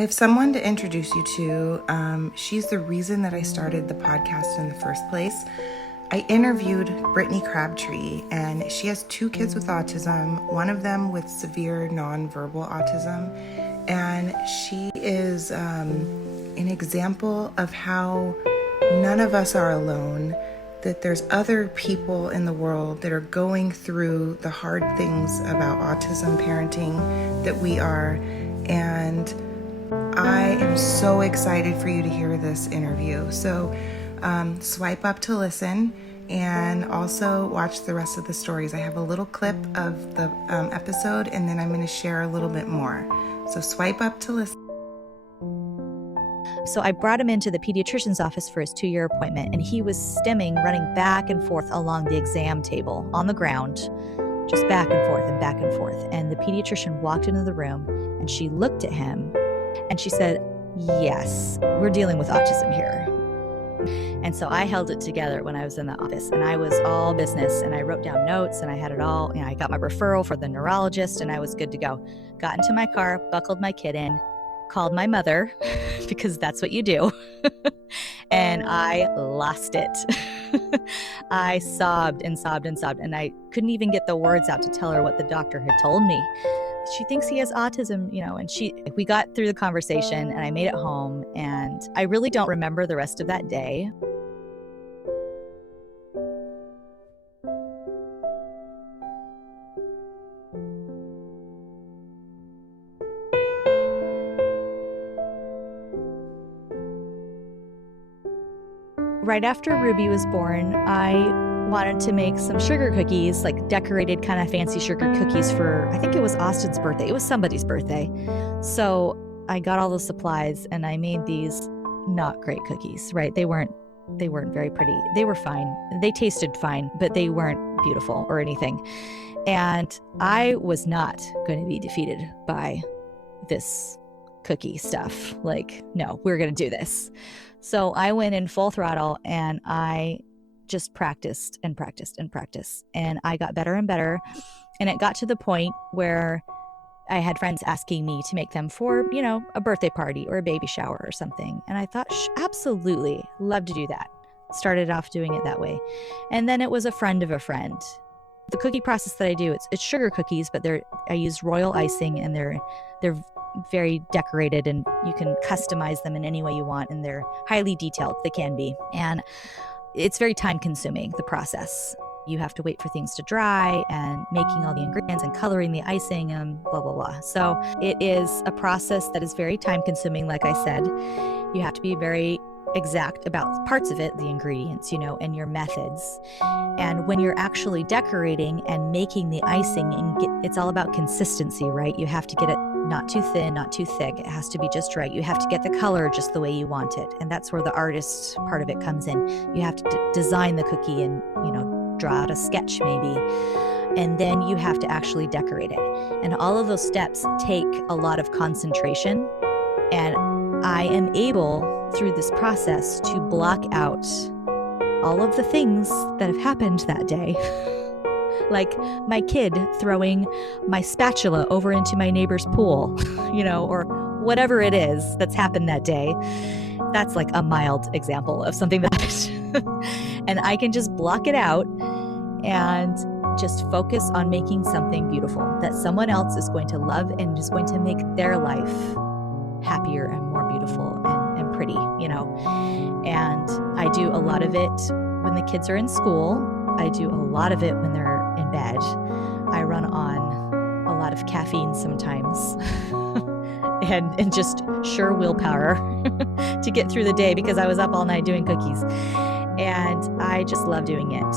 I have someone to introduce you to. She's the reason that I started the podcast in the first place. I interviewed Brittney Crabtree, and she has 2 kids with autism, one of them with severe nonverbal autism. And she is an example of how none of us are alone, that there's other people in the world that are going through the hard things about autism parenting that we are. And I am so excited for you to hear this interview. So swipe up to listen and also watch the rest of the stories. I have a little clip of the episode, and then I'm going to share a little bit more. So swipe up to listen. So I brought him into the pediatrician's office for his 2-year appointment, and he was stimming, running back and forth along the exam table on the ground, just back and forth and back and forth. And the pediatrician walked into the room, and she looked at him, and she said, "Yes, we're dealing with autism here." And so I held it together when I was in the office, and I was all business, and I wrote down notes, and I had it all. I got my referral for the neurologist, and I was good to go. Got into my car, buckled my kid in, called my mother, because that's what you do. And I lost it. I sobbed and sobbed and sobbed, and I couldn't even get the words out to tell her what the doctor had told me. She thinks he has autism, and we got through the conversation, and I made it home, and I really don't remember the rest of that day. Right after Ruby was born, I wanted to make some sugar cookies, like decorated kind of fancy sugar cookies for, I think it was Austin's birthday. It was somebody's birthday. So I got all the supplies and I made these not great cookies, right? They weren't very pretty. They were fine. They tasted fine, but they weren't beautiful or anything. And I was not going to be defeated by this cookie stuff. Like, no, we're going to do this. So I went in full throttle and I just practiced and practiced and practiced. And I got better and better. And it got to the point where I had friends asking me to make them for, a birthday party or a baby shower or something. And I thought, absolutely, love to do that. Started off doing it that way. And then it was a friend of a friend. The cookie process that I do, it's sugar cookies, but I use royal icing, and they're very decorated, and you can customize them in any way you want, and they're highly detailed. They can be. And it's very time consuming, the process. You have to wait for things to dry and making all the ingredients and coloring the icing and blah, blah, blah. So it is a process that is very time consuming. Like I said, you have to be very exact about parts of it, the ingredients, and your methods. And when you're actually decorating and making the icing, it's all about consistency, right? You have to get it not too thin, not too thick. It has to be just right. You have to get the color just the way you want it. And that's where the artist part of it comes in. You have to design the cookie and, draw out a sketch maybe. And then you have to actually decorate it. And all of those steps take a lot of concentration. And I am able, through this process, to block out all of the things that have happened that day. Like my kid throwing my spatula over into my neighbor's pool, or whatever it is that's happened that day. That's like a mild example of something that and I can just block it out and just focus on making something beautiful that someone else is going to love and is going to make their life happier and more beautiful and pretty, And I do a lot of it when the kids are in school. I do a lot of it when they're in bed. I run on a lot of caffeine sometimes and just sheer willpower to get through the day because I was up all night doing cookies. And I just love doing it.